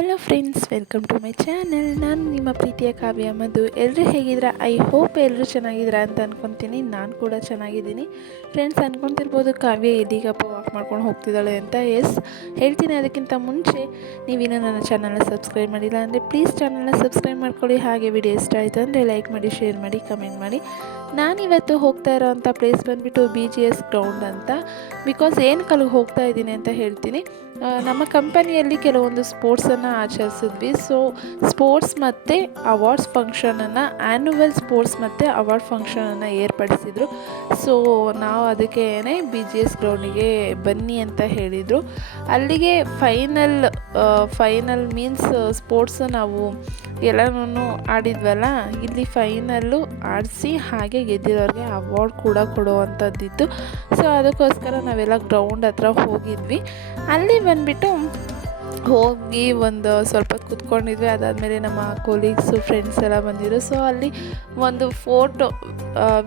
Hello friends welcome to my channel ನಾನು ನಿಮ್ಮ ಪ್ರೀತಿಯ ಕಾವ್ಯ ಮಧು. ಎಲ್ಲರೂ ಹೇಗಿದ್ರ ಐ ಹೋಪ್ ಎಲ್ಲರೂ ಚೆನ್ನಾಗಿದ್ದೀರಾ ಅಂತ ಅಂದ್ಕೊತೀನಿ ನಾನು ಕೂಡ ಚೆನ್ನಾಗಿದ್ದೀನಿ. ಫ್ರೆಂಡ್ಸ್ ಅಂದ್ಕೊತಿರ್ಬೋದು ಕಾವ್ಯ ಇದೀಗ ವಾಕ್ ಮಾಡ್ಕೊಂಡು ಹೋಗ್ತಿದ್ದಾಳೆ ಅಂತ. ಎಸ್ ಹೇಳ್ತೀನಿ ಅದಕ್ಕಿಂತ ಮುಂಚೆ, ನೀವಿನ್ನೂ ನನ್ನ ಚಾನಲ್ನ ಸಬ್ಸ್ಕ್ರೈಬ್ ಮಾಡಿಲ್ಲ ಅಂದರೆ ಪ್ಲೀಸ್ ಚಾನಲ್ನ ಸಬ್ಸ್ಕ್ರೈಬ್ ಮಾಡ್ಕೊಳ್ಳಿ. ಹಾಗೆ ವಿಡಿಯೋ ಇಷ್ಟ ಆಯಿತು ಅಂದರೆ ಲೈಕ್ ಮಾಡಿ ಶೇರ್ ಮಾಡಿ ಕಮೆಂಟ್ ಮಾಡಿ. ನಾನಿವತ್ತು ಹೋಗ್ತಾ ಇರೋವಂಥ ಪ್ಲೇಸ್ ಬಂದುಬಿಟ್ಟು ಬಿ ಜಿ ಎಸ್ ಗ್ರೌಂಡ್ ಅಂತ. ಬಿಕಾಸ್ ಏನು ಕಲ್ಗೆ ಹೋಗ್ತಾ ಇದ್ದೀನಿ ಅಂತ ಹೇಳ್ತೀನಿ. ನಮ್ಮ ಕಂಪನಿಯಲ್ಲಿ ಕೆಲವೊಂದು ಸ್ಪೋರ್ಟ್ಸನ್ನು ಆಚರಿಸಿದ್ವಿ. ಸೊ ಸ್ಪೋರ್ಟ್ಸ್ ಮತ್ತು ಅವಾರ್ಡ್ಸ್ ಫಂಕ್ಷನನ್ನು ಆ್ಯನ್ಯುವಲ್ ಸ್ಪೋರ್ಟ್ಸ್ ಮತ್ತು ಅವಾರ್ಡ್ ಫಂಕ್ಷನನ್ನು ಏರ್ಪಡಿಸಿದರು. ಸೊ ನಾವು ಅದಕ್ಕೆ ಬಿ ಜಿ ಎಸ್ ಗ್ರೌಂಡಿಗೆ ಬನ್ನಿ ಅಂತ ಹೇಳಿದರು. ಅಲ್ಲಿಗೆ ಫೈನಲ್ ಫೈನಲ್ ಮೀನ್ಸ್ ಸ್ಪೋರ್ಟ್ಸ್ ನಾವು ಎಲ್ಲನೂ ಆಡಿದ್ವಲ್ಲ, ಇಲ್ಲಿ ಫೈನಲ್ಲು ಆಡಿಸಿ ಹಾಗೆ ಗೆದ್ದಿರೋರಿಗೆ ಅವಾರ್ಡ್ ಕೂಡ ಕೊಡುವಂಥದ್ದಿತ್ತು. ಸೊ ಅದಕ್ಕೋಸ್ಕರ ನಾವೆಲ್ಲ ಗ್ರೌಂಡ್ ಹತ್ರ ಹೋಗಿದ್ವಿ. ಅಲ್ಲಿ ಬಂದುಬಿಟ್ಟು ಹೋಗಿ ಒಂದು ಸ್ವಲ್ಪ ಕೂತ್ಕೊಂಡಿದ್ವಿ. ಅದಾದಮೇಲೆ ನಮ್ಮ ಕೊಲೀಗ್ಸು ಫ್ರೆಂಡ್ಸ್ ಎಲ್ಲ ಬಂದಿದ್ರು. ಸೊ ಅಲ್ಲಿ ಒಂದು ಫೋಟೋ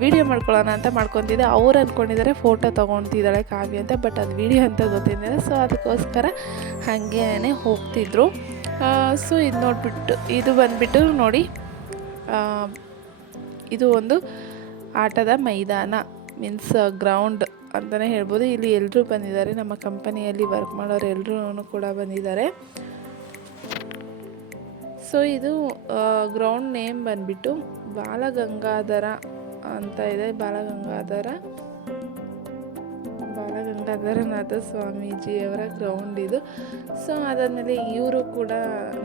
ವೀಡಿಯೋ ಮಾಡ್ಕೊಳ್ಳೋಣ ಅಂತ ಮಾಡ್ಕೊತಿದ್ದೆ. ಅವ್ರು ಅಂದ್ಕೊಂಡಿದ್ದಾರೆ ಫೋಟೋ ತೊಗೊತಿದ್ದಾಳೆ ಕಾವ್ಯ ಅಂತ ಬಟ್ ಅದು ವೀಡಿಯೋ ಅಂತ ಗೊತ್ತಿದ್ದಾರೆ ಸೊ ಅದಕ್ಕೋಸ್ಕರ ಹಾಗೇ ಹೋಗ್ತಿದ್ರು. ಸೊ ಇದು ನೋಡಿಬಿಟ್ಟು, ಇದು ಬಂದುಬಿಟ್ಟು ನೋಡಿ ಇದು ಒಂದು ಆಟದ ಮೈದಾನ ಮೀನ್ಸ್ ಗ್ರೌಂಡ್ ಅಂತಲೇ ಹೇಳ್ಬೋದು. ಇಲ್ಲಿ ಎಲ್ಲರೂ ಬಂದಿದ್ದಾರೆ. ನಮ್ಮ ಕಂಪನಿಯಲ್ಲಿ ವರ್ಕ್ ಮಾಡೋರು ಎಲ್ಲರೂ ಕೂಡ ಬಂದಿದ್ದಾರೆ. ಸೊ ಇದು ಗ್ರೌಂಡ್ ನೇಮ್ ಬಂದ್ಬಿಟ್ಟು, ಬಾಲಗಂಗಾಧರ ಅಂತ ಇದೆ. ಬಾಲಗಂಗಾಧರ ಬಾಲಗಂಗಾಧರನಾಥ ಸ್ವಾಮೀಜಿಯವರ ಗ್ರೌಂಡ್ ಇದು. ಸೊ ಅದಾದಮೇಲೆ ಇವರು ಕೂಡ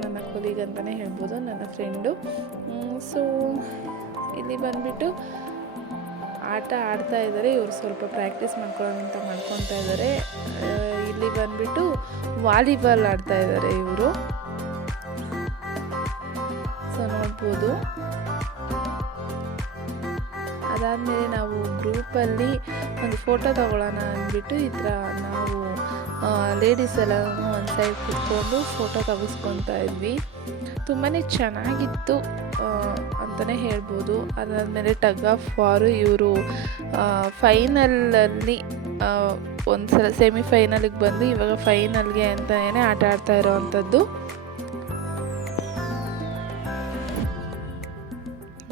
ನನ್ನ ಕೊಲೀಗ್ ಅಂತಲೇ ಹೇಳ್ಬೋದು, ನನ್ನ ಫ್ರೆಂಡು ಸೊ ಇಲ್ಲಿ ಬಂದ್ಬಿಟ್ಟು ಆಟ ಆಡ್ತಾ ಇದ್ದಾರೆ. ಇವರು ಸ್ವಲ್ಪ ಪ್ರಾಕ್ಟೀಸ್ ಅಂತ ಮಾಡ್ಕೊತಾ ಇದ್ದಾರೆ. ಇಲ್ಲಿ ಬಂದ್ಬಿಟ್ಟು ವಾಲಿಬಾಲ್ ಆಡ್ತಾ ಇದ್ದಾರೆ ಇವರು. ಸೊ ನೋಡ್ಬೋದು. ಅದಾದಮೇಲೆ ನಾವು ಗ್ರೂಪಲ್ಲಿ ಒಂದು ಫೋಟೋ ತಗೊಳ್ಳೋಣ ಅಂದ್ಬಿಟ್ಟು ಈ ಥರ ನಾವು ಲೇಡೀಸ್ ಎಲ್ಲ ಒಂದು ಸೈಡ್ ಕುತ್ಕೊಂಡು ಫೋಟೋ ತೆಗೆಸ್ಕೊತಾ ಇದ್ವಿ. ತುಂಬಾ ಚೆನ್ನಾಗಿತ್ತು ಅಂತಲೇ ಹೇಳ್ಬೋದು. ಅದಾದಮೇಲೆ ಟಗ್ ಆಫ್ ವಾರು ಇವರು ಫೈನಲಲ್ಲಿ ಒಂದು ಸಲ ಸೆಮಿಫೈನಲಿಗೆ ಬಂದು ಇವಾಗ ಫೈನಲ್ಗೆ ಅಂತಲೇ ಆಟ ಆಡ್ತಾ ಇರೋವಂಥದ್ದು.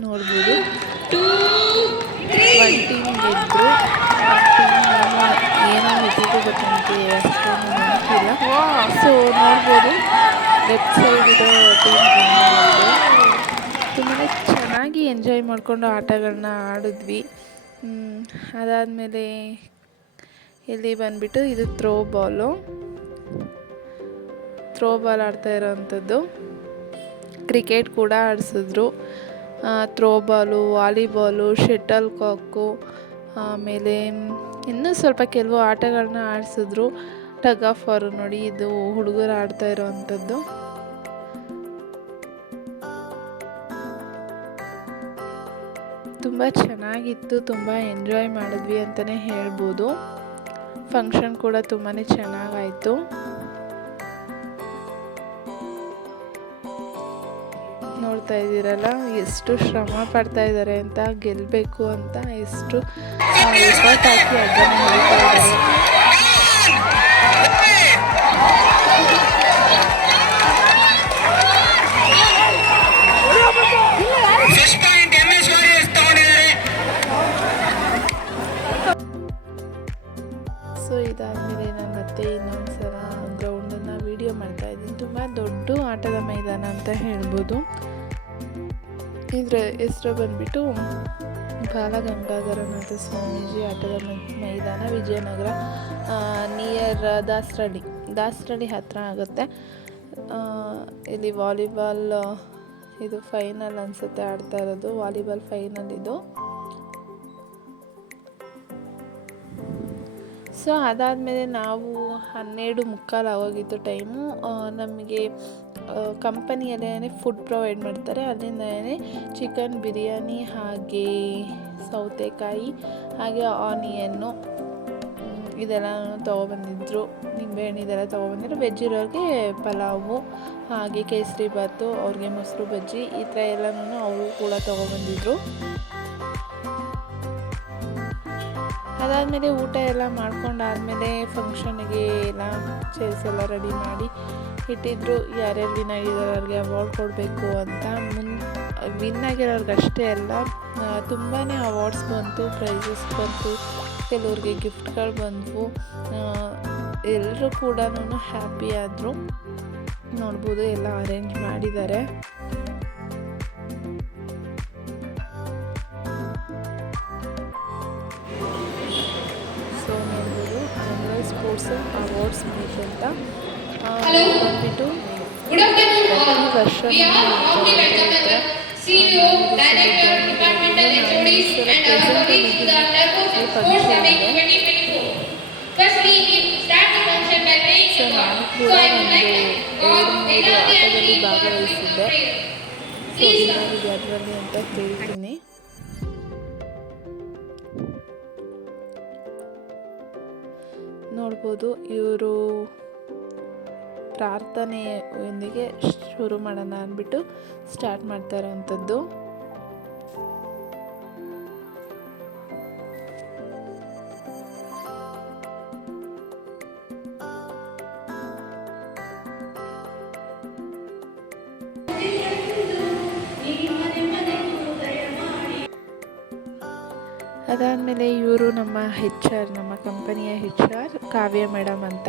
ನೋಡ್ಬೋದು. ಒಂದು ಟೀಮ್ ಗೆದ್ದರು ಏನೋ ಹೆಸರು ಬಟ್ ಅಷ್ಟೊಂದು ನೆನಪಿಲ್ಲ. ಸೊ ನೋಡ್ಬೋದು. ಲೆಫ್ಟ್ ಸೈಡ್ ಇರೋ ಟೀಮ್ ತುಂಬಾ ಚೆನ್ನಾಗಿ ಎಂಜಾಯ್ ಮಾಡಿಕೊಂಡು ಆಟಗಳನ್ನ ಆಡಿದ್ವಿ. ಅದಾದಮೇಲೆ ಇಲ್ಲಿ ಬಂದುಬಿಟ್ಟು ಇದು ಥ್ರೋ ಬಾಲು ಥ್ರೋ ಬಾಲ್ ಆಡ್ತಾ ಇರೋವಂಥದ್ದು ಕ್ರಿಕೆಟ್ ಕೂಡ ಆಡಿಸಿದ್ರು. Throw ball volleyball shuttlecock ಆಮೇಲೆ ಇನ್ನೂ ಸ್ವಲ್ಪ ಕೆಲವು ಆಟಗಳನ್ನ ಆಡಿಸಿದ್ರು. ಟಗ್ ಆಫ್ ವಾರು ನೋಡಿ ಇದು ಹುಡುಗರು ಆಡ್ತಾ ಇರೋವಂಥದ್ದು. ತುಂಬ ಚೆನ್ನಾಗಿತ್ತು, ತುಂಬ ಎಂಜಾಯ್ ಮಾಡಿದ್ವಿ ಅಂತಲೇ ಹೇಳ್ಬೋದು. ಫಂಕ್ಷನ್ ಕೂಡ ತುಂಬಾ ಚೆನ್ನಾಗಾಯಿತು. ನೋಡ್ತಾ ಇದ್ದೀರಲ್ಲ, ಎಷ್ಟು ಶ್ರಮ ಪಡ್ತಾ ಇದ್ದಾರೆ ಅಂತ ಗೆಲ್ಲಬೇಕು ಅಂತ ಎಷ್ಟು ಎಫರ್ಟ್ ಹಾಕಿ ಅದನ್ನು ನೋಡ್ತಾ ಇದ್ದಾರೆ. ಸೊ ಇದಾದಮೇಲೆ ನಾನು ಮತ್ತೆ ಇನ್ನೊಂದು ಸಲ ಗ್ರೌಂಡನ್ನು ವೀಡಿಯೋ ಮಾಡ್ತಾ ಇದ್ದೀನಿ. ತುಂಬ ದೊಡ್ಡ ಆಟದ ಮೈದಾನ ಅಂತ ಹೇಳ್ಬೋದು. ಇದ್ರ ಹೆಸರು ಬಂದ್ಬಿಟ್ಟು ಬಾಲಗಂಗಾಧರನಾಥ ಸ್ವಾಮೀಜಿ ಆಟದ ಮೈದಾನ ವಿಜಯನಗರ ನಿಯರ್ ದಾಸರಳ್ಳಿ. ದಾಸರಳ್ಳಿ ಹತ್ರ ಆಗುತ್ತೆ. ಇಲ್ಲಿ ವಾಲಿಬಾಲ್, ಇದು ಫೈನಲ್ ಅನಿಸುತ್ತೆ ಆಡ್ತಾ ಇರೋದು. ವಾಲಿಬಾಲ್ ಫೈನಲ್ ಇದು. ಸೊ ಅದಾದಮೇಲೆ ನಾವು ಹನ್ನೆರಡು ಮುಕ್ಕಾಲು ಆಗೋಗಿತ್ತು ಟೈಮು ನಮಗೆ ಕಂಪನಿಯಲ್ಲೇ ಫುಡ್ ಪ್ರೊವೈಡ್ ಮಾಡ್ತಾರೆ. ಅಲ್ಲಿಂದನೇ ಚಿಕನ್ ಬಿರಿಯಾನಿ ಹಾಗೆ ಸೌತೆಕಾಯಿ ಹಾಗೆ ಆನಿಯನ್ನು ಇದೆಲ್ಲ ತೊಗೊಬಂದಿದ್ರು. ನಿಂಬೆಹಣ್ಣು ಇದೆಲ್ಲ ತೊಗೊಬಂದಿದ್ರು. ವೆಜ್ ಇರೋರಿಗೆ ಪಲಾವು ಹಾಗೆ ಕೇಸರಿ ಭಾತು, ಅವ್ರಿಗೆ ಮೊಸರು, ಬಜ್ಜಿ ಈ ಥರ ಎಲ್ಲನೂ ಅವರು ಕೂಡ ತೊಗೊಬಂದಿದ್ರು. ಅದಾದಮೇಲೆ ಊಟ ಎಲ್ಲ ಮಾಡ್ಕೊಂಡಾದಮೇಲೆ ಫಂಕ್ಷನ್ಗೆ ಎಲ್ಲ ಚೇರ್ಸ್ ಎಲ್ಲ ರೆಡಿ ಮಾಡಿ ಇಟ್ಟಿದ್ರು. ಯಾರ್ಯಾರು ವಿನ್ ಆಗಿದ್ದಾರೆ ಅವ್ರಿಗೆ ಅವಾರ್ಡ್ ಕೊಡಬೇಕು ಅಂತ ಮುನ್ ವಿನ್ ಆಗಿರೋರ್ಗೆ ಅಷ್ಟೇ ಅಲ್ಲ ತುಂಬಾ ಅವಾರ್ಡ್ಸ್ ಬಂತು ಪ್ರೈಸಸ್ ಬಂತು, ಕೆಲವ್ರಿಗೆ ಗಿಫ್ಟ್ಗಳು ಬಂದವು. ಎಲ್ಲರೂ ಕೂಡ ಹ್ಯಾಪಿ ಆದರು. ನೋಡ್ಬೋದು ಎಲ್ಲ ಅರೇಂಜ್ ಮಾಡಿದ್ದಾರೆ. Vedanta and ಆಟದಲ್ಲಿ lead God with ಭಾಗವಹಿಸಿದ್ದೆ. ಸೊ. ವಿನ್ನಾಗಿದೆ ಅದರಲ್ಲಿ ಅಂತ ಹೇಳ್ತೀನಿ ನೋಡ್ಬೋದು. ಇವರು ಪ್ರಾರ್ಥನೆಯೊಂದಿಗೆ ಶುರು ಮಾಡೋಣ ಅಂದ್ಬಿಟ್ಟು ಸ್ಟಾರ್ಟ್ ಮಾಡ್ತಾ ಇರೋವಂಥದ್ದು. ಅದಾದಮೇಲೆ ಇವರು ನಮ್ಮ ಹೆಚ್ ಆರ್ ನಮ್ಮ ಕಂಪನಿಯ ಹೆಚ್ ಆರ್ ಕಾವ್ಯ ಮೇಡಮ್ ಅಂತ.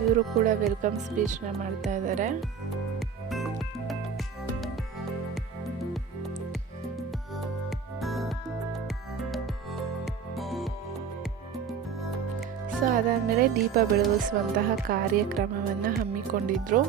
ಇವರು ಕೂಡ ವೆಲ್ಕಮ್ ಸ್ಪೀಚ್ನ ಮಾಡ್ತಾ ಇದ್ದಾರೆ ಸೊ ಅದಾದಮೇಲೆ ದೀಪ ಬೆಳಗಿಸುವಂತಹ ಕಾರ್ಯಕ್ರಮವನ್ನು ಹಮ್ಮಿಕೊಂಡಿದ್ರು.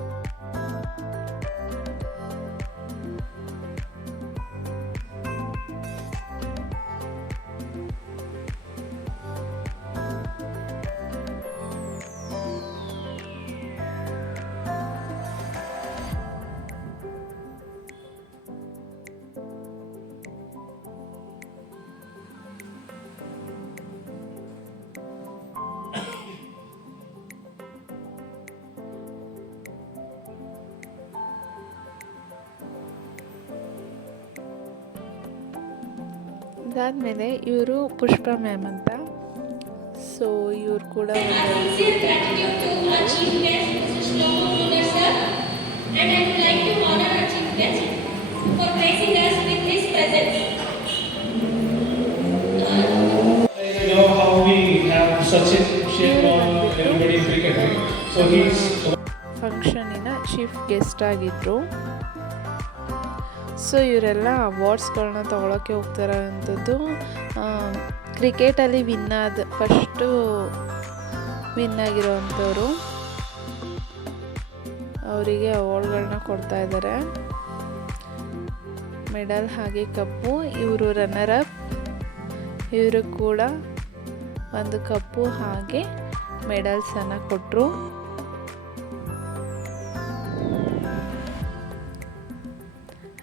ಅದಾದಮೇಲೆ ಇವರು ಪುಷ್ಪ ಮ್ಯಾಮ್ ಅಂತ. ಸೊ ಇವರು ಕೂಡ ಫಂಕ್ಷನಿನ ಚೀಫ್ ಗೆಸ್ಟ್ ಆಗಿದ್ರು. ಸೊ ಇವರೆಲ್ಲ ಅವಾರ್ಡ್ಸ್ಗಳನ್ನ ತೊಗೊಳಕ್ಕೆ ಹೋಗ್ತಾರಂಥದ್ದು ಕ್ರಿಕೆಟಲ್ಲಿ ವಿನ್ ಆದ ಫಸ್ಟು ವಿನ್ ಆಗಿರೋವಂಥವ್ರು ಅವರಿಗೆ ಅವಾರ್ಡ್ಗಳನ್ನ ಕೊಡ್ತಾ ಇದ್ದಾರೆ ಮೆಡಲ್ ಹಾಗೆ ಕಪ್ಪು, ಇವರು ರನ್ನರ್ ಅಪ್ ಇವರು ಕೂಡ ಒಂದು ಕಪ್ಪು ಹಾಗೆ ಮೆಡಲ್ಸನ್ನು ಕೊಟ್ಟರು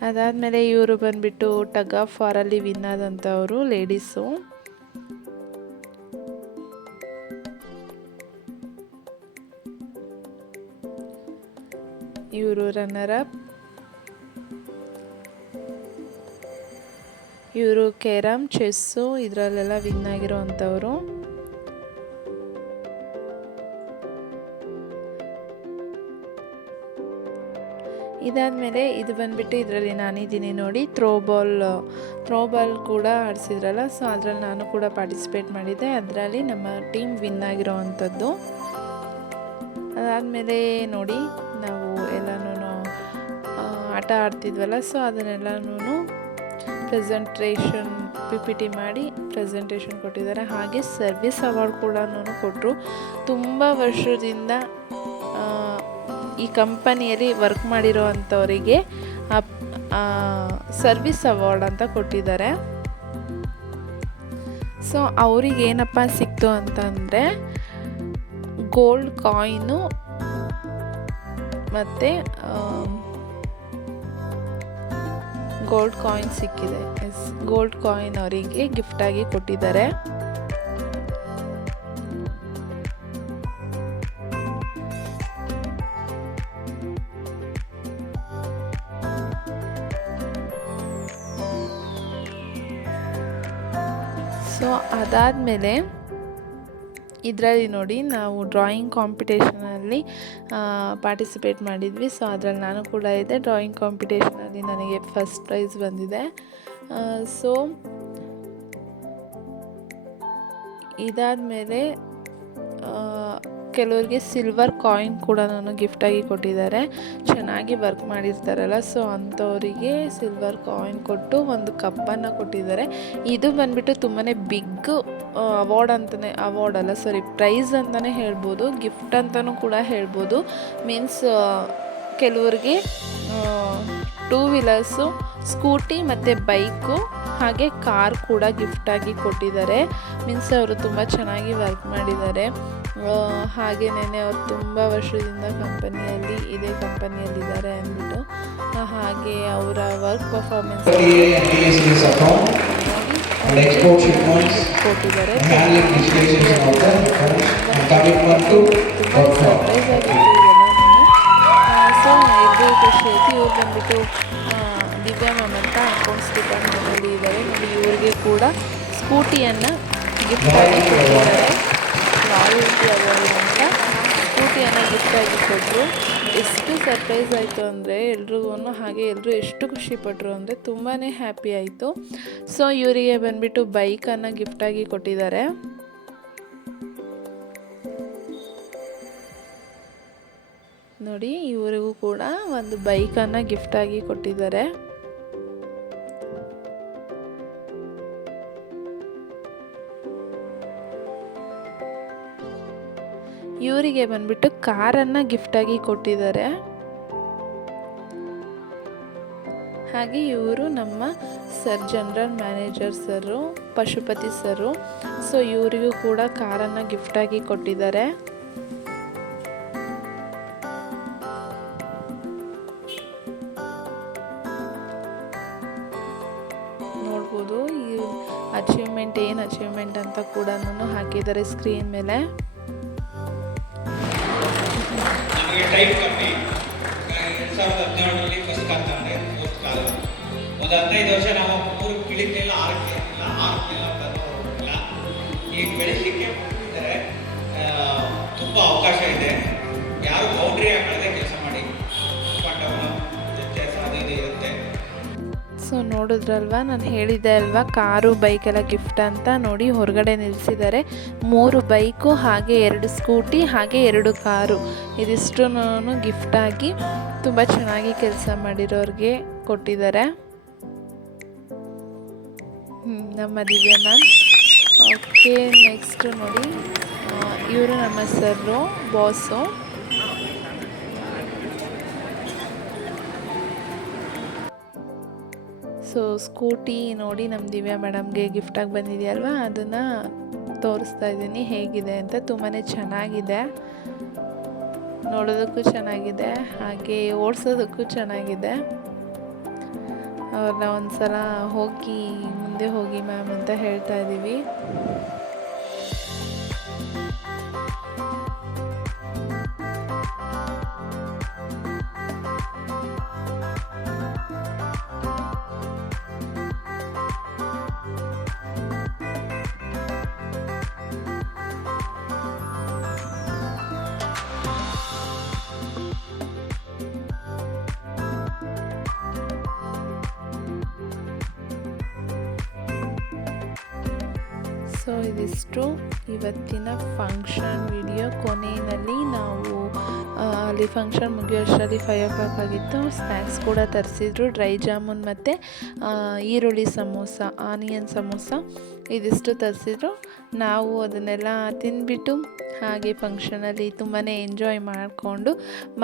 ಅದಾದಮೇಲೆ ಇವರು ಬಂದುಬಿಟ್ಟು ಟಗ್ ಆಫ್ ಫಾರಲ್ಲಿ ವಿನ್ ಆದಂಥವರು ಲೇಡೀಸು. ಇವರು ರನ್ನರ್ ಅಪ್ ಇವರು ಕೇರಮ್ ಚೆಸ್ಸು, ಇದರಲ್ಲೆಲ್ಲ ವಿನ್ ಆಗಿರೋವಂಥವ್ರು ಇದಾದಮೇಲೆ ಇದು ಬಂದ್ಬಿಟ್ಟು ಇದರಲ್ಲಿ ನಾನಿದ್ದೀನಿ ನೋಡಿ ಥ್ರೋ ಬಾಲ್ ಥ್ರೋ ಬಾಲ್ ಕೂಡ ಆಡಿಸಿದ್ರಲ್ಲ ಸೊ ಅದರಲ್ಲಿ ನಾನು ಕೂಡ ಪಾರ್ಟಿಸಿಪೇಟ್ ಮಾಡಿದ್ದೆ. ಅದರಲ್ಲಿ ನಮ್ಮ ಟೀಮ್ ವಿನ್ ಆಗಿರೋವಂಥದ್ದು. ಅದಾದಮೇಲೆ ನೋಡಿ, ನಾವು ಎಲ್ಲನೂ ಆಟ ಆಡ್ತಿದ್ವಲ್ಲ ಸೊ ಅದನ್ನೆಲ್ಲನೂ ಪ್ರೆಸೆಂಟ್ರೇಷನ್ ಪಿ ಪಿ ಟಿ ಮಾಡಿ ಪ್ರೆಸೆಂಟೇಷನ್ ಕೊಟ್ಟಿದ್ದಾರೆ. ಹಾಗೆ ಸರ್ವಿಸ್ ಅವಾರ್ಡ್ ಕೂಡ ಕೊಟ್ಟರು ತುಂಬ ವರ್ಷದಿಂದ ಈ ಕಂಪನಿಯಲ್ಲಿ ವರ್ಕ್ ಮಾಡಿರೋ ಅಂಥವರಿಗೆ ಸರ್ವಿಸ್ ಅವಾರ್ಡ್ ಅಂತ ಕೊಟ್ಟಿದ್ದಾರೆ. ಸೊ ಅವ್ರಿಗೆ ಏನಪ್ಪ ಸಿಕ್ತು ಅಂತಂದರೆ ಗೋಲ್ಡ್ ಕಾಯಿನು ಮತ್ತು ಗೋಲ್ಡ್ ಕಾಯಿನ್ ಸಿಕ್ಕಿದೆ. ಎಸ್ ಗೋಲ್ಡ್ ಕಾಯಿನ್ ಅವರಿಗೆ ಗಿಫ್ಟಾಗಿ ಕೊಟ್ಟಿದ್ದಾರೆ. ಸೊ, ಅದಾದಮೇಲೆ ಇದರಲ್ಲಿ ನೋಡಿ ನಾವು ಡ್ರಾಯಿಂಗ್ ಕಾಂಪಿಟೇಷನಲ್ಲಿ ಪಾರ್ಟಿಸಿಪೇಟ್ ಮಾಡಿದ್ವಿ. ಸೊ ಅದರಲ್ಲಿ ನಾನು ಕೂಡ ಇದೆ ಡ್ರಾಯಿಂಗ್ ಕಾಂಪಿಟೇಷನಲ್ಲಿ ನನಗೆ ಫಸ್ಟ್ ಪ್ರೈಸ್ ಬಂದಿದೆ. ಸೊ ಇದಾದಮೇಲೆ ಕೆಲವರಿಗೆ ಸಿಲ್ವರ್ ಕಾಯಿನ್ ಕೂಡ ನಾನು ಗಿಫ್ಟಾಗಿ ಕೊಟ್ಟಿದ್ದಾರೆ. ಚೆನ್ನಾಗಿ ವರ್ಕ್ ಮಾಡಿರ್ತಾರಲ್ಲ ಸೊ ಅಂಥವರಿಗೆ ಸಿಲ್ವರ್ ಕಾಯಿನ್ ಕೊಟ್ಟು ಒಂದು ಕಪ್ಪನ್ನು ಕೊಟ್ಟಿದ್ದಾರೆ. ಇದು ಬಂದುಬಿಟ್ಟು ತುಂಬಾ ಬಿಗ್ ಅವಾರ್ಡ್ ಅಂತಲೇ ಅವಾರ್ಡ್ ಅಲ್ಲ ಸಾರಿ ಪ್ರೈಸ್ ಅಂತಲೇ ಹೇಳ್ಬೋದು ಗಿಫ್ಟ್ ಅಂತಲೂ ಕೂಡ ಹೇಳ್ಬೋದು. ಮೀನ್ಸ್ ಕೆಲವರಿಗೆ ಟೂ ವೀಲರ್ಸು ಸ್ಕೂಟಿ ಮತ್ತು ಬೈಕು ಹಾಗೆ ಕಾರ್ ಕೂಡ ಗಿಫ್ಟಾಗಿ ಕೊಟ್ಟಿದ್ದಾರೆ. ಮೀನ್ಸ್ ಅವರು ತುಂಬ ಚೆನ್ನಾಗಿ ವರ್ಕ್ ಮಾಡಿದ್ದಾರೆ. ಹಾಗೆಯೇ ಅವ್ರು ತುಂಬ ವರ್ಷದಿಂದ ಕಂಪನಿಯಲ್ಲಿ ಇದೇ ಕಂಪನಿಯಲ್ಲಿದ್ದಾರೆ ಅಂದ್ಬಿಟ್ಟು ಹಾಗೆ ಅವರ ವರ್ಕ್ ಪರ್ಫಾರ್ಮೆನ್ಸ್ ಕೊಟ್ಟಿದ್ದಾರೆ. ತುಂಬ. ಸರ್ಪ್ರೈಸ್ ಆಗಿತ್ತು ಸೊ ಎಲ್ರಿಗೂ ಖುಷಿ ಆಯಿತು ಇವ್ರು ಬಂದ್ಬಿಟ್ಟು ದಿವ್ಯಾ ಮ್ಯಾಮ್ ಅಂತ ಅಕೌಂಟ್ಸ್ ಡಿಪಾರ್ಟ್ಮೆಂಟಲ್ಲಿ ಇದ್ದಾರೆ. ನೋಡಿ ಇವ್ರಿಗೆ ಕೂಡ ಸ್ಕೂಟಿಯನ್ನು ಗಿಫ್ಟಾಗಿ ಕೊಟ್ಟಿದ್ದಾರೆ. ಅವಾರ್ಡ್ ಅಂತ. ಗಿಫ್ಟಾಗಿ ಕೊಟ್ಟರು ಎಷ್ಟು ಸರ್ಪ್ರೈಸ್ ಆಯಿತು ಅಂದರೆ ಎಲ್ರಿಗೂ ಹಾಗೆ ಎಲ್ಲರೂ ಎಷ್ಟು ಖುಷಿಪಟ್ಟರು ಅಂದರೆ ತುಂಬಾ ಹ್ಯಾಪಿ ಆಯಿತು. ಸೊ ಇವರಿಗೆ ಬಂದುಬಿಟ್ಟು ಬೈಕನ್ನು ಗಿಫ್ಟಾಗಿ ಕೊಟ್ಟಿದ್ದಾರೆ. ನೋಡಿ, ಇವರಿಗೂ ಕೂಡ ಒಂದು ಬೈಕನ್ನು ಗಿಫ್ಟಾಗಿ ಕೊಟ್ಟಿದ್ದಾರೆ. ಇವರಿಗೆ ಬಂದ್ಬಿಟ್ಟು ಕಾರನ್ನು ಗಿಫ್ಟಾಗಿ ಕೊಟ್ಟಿದ್ದಾರೆ. ಹಾಗೆ ಇವರು ನಮ್ಮ sir general manager sir, Pashupati sir so ಇವರಿಗೂ ಕೂಡ ಕಾರನ್ನು ಗಿಫ್ಟಾಗಿ ಕೊಟ್ಟಿದ್ದಾರೆ. ನೋಡ್ಬೋದು, ಈ ಅಚೀವ್ಮೆಂಟ್ ಏನು ಅಚೀವ್ಮೆಂಟ್ ಅಂತ ಕೂಡ ಹಾಕಿದ್ದಾರೆ ಸ್ಕ್ರೀನ್ ಮೇಲೆ. ನಮಗೆ ಟೈಮ್ ಕಮ್ಮಿ ಎರಡು ಸಾವಿರದ ಹದಿನೇಳರಲ್ಲಿ ಫಸ್ಟ್ ಕಾಲ್ ತಗೊಂಡೆ ಫೋರ್ತ್ ಕಾಲ್. ಒಂದು ಹದಿನೈದು ವರ್ಷ ನಾವು ಮೂರು ಕಿಳಿತಿಲ್ಲ ಆರಕ್ಕೆ ಇಲ್ಲ ಆರಕ್ಕೆ ಇಲ್ಲ ಹೋಗಿಲ್ಲ ಈಗ ಬೆಳೆಸಲಿಕ್ಕೆ ಇದ್ದಾರೆ ತುಂಬ ಅವಕಾಶ ಇದೆ. ಯಾರು ಬೌಂಡ್ರಿ ಹಾಕದೆ ಸೊ ನೋಡಿದ್ರಲ್ವಾ? ನಾನು ಹೇಳಿದ್ದೆ ಅಲ್ವಾ, ಕಾರು, ಬೈಕೆಲ್ಲ ಗಿಫ್ಟ್ ಅಂತ ನೋಡಿ ಹೊರಗಡೆ ನಿಲ್ಲಿಸಿದ್ದಾರೆ ಮೂರು ಬೈಕು, ಹಾಗೆ ಎರಡು ಸ್ಕೂಟಿ, ಹಾಗೆ ಎರಡು ಕಾರು. ಇದಿಷ್ಟು ಗಿಫ್ಟಾಗಿ ತುಂಬ ಚೆನ್ನಾಗಿ ಕೆಲಸ ಮಾಡಿರೋರಿಗೆ ಕೊಟ್ಟಿದ್ದಾರೆ. ನಮ್ಮ ಮ್ಯಾಮ್. ಓಕೆ ನೆಕ್ಸ್ಟು ನೋಡಿ. ಇವರು ನಮ್ಮ ಸರ್ರು ಬಾಸು ಸೊ ಸ್ಕೂಟಿ ನೋಡಿ ನಮ್ಮ ದಿವ್ಯಾ ಮೇಡಮ್ಗೆ ಗಿಫ್ಟಾಗಿ ಬಂದಿದೆಯಲ್ವಾ? ಅದನ್ನು ತೋರಿಸ್ತಾ ಇದ್ದೀನಿ. ಹೇಗಿದೆ ಅಂತ ತುಂಬಾ ಚೆನ್ನಾಗಿದೆ. ನೋಡೋದಕ್ಕೂ ಚೆನ್ನಾಗಿದೆ. ಹಾಗೆ ಓಡಿಸೋದಕ್ಕೂ ಚೆನ್ನಾಗಿದೆ. ಅವ್ರನ್ನ ಒಂದು ಸಲ ಹೋಗಿ, ಮುಂದೆ ಹೋಗಿ ಮ್ಯಾಮ್ ಅಂತ ಹೇಳ್ತಾ ಇದ್ದೀವಿ ಸೊ ಇದಿಷ್ಟು ಇವತ್ತಿನ ಫಂಕ್ಷನ್ ವಿಡಿಯೋ ಕೊನೆಯಲ್ಲಿ ನಾವು ಅಲ್ಲಿ ಫಂಕ್ಷನ್ ಮುಗಿಯೋಷ್ಟರಲ್ಲಿ ಫೈವ್ ಓ ಕ್ಲಾಕ್ ಆಗಿತ್ತು. ಸ್ನ್ಯಾಕ್ಸ್ ಕೂಡ ತರಿಸಿದ್ರು. ಡ್ರೈ ಜಾಮೂನ್ ಮತ್ತು ಈರುಳ್ಳಿ ಸಮೋಸ ಆನಿಯನ್ ಸಮೋಸ ಇದಿಷ್ಟು ತರಿಸಿದ್ರು. ನಾವು ಅದನ್ನೆಲ್ಲ ತಿಂದುಬಿಟ್ಟು ಹಾಗೆ ಫಂಕ್ಷನಲ್ಲಿ ತುಂಬಾ ಎಂಜಾಯ್ ಮಾಡಿಕೊಂಡು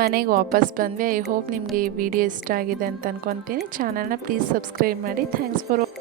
ಮನೆಗೆ ವಾಪಸ್ ಬಂದ್ವಿ. ಐ ಹೋಪ್ ನಿಮಗೆ ಈ ವಿಡಿಯೋ ಇಷ್ಟ ಆಗಿದೆ ಅಂತ ಅಂದ್ಕೊತೀನಿ ಚಾನಲ್ನ ಪ್ಲೀಸ್ ಸಬ್ಸ್ಕ್ರೈಬ್ ಮಾಡಿ. Thanks for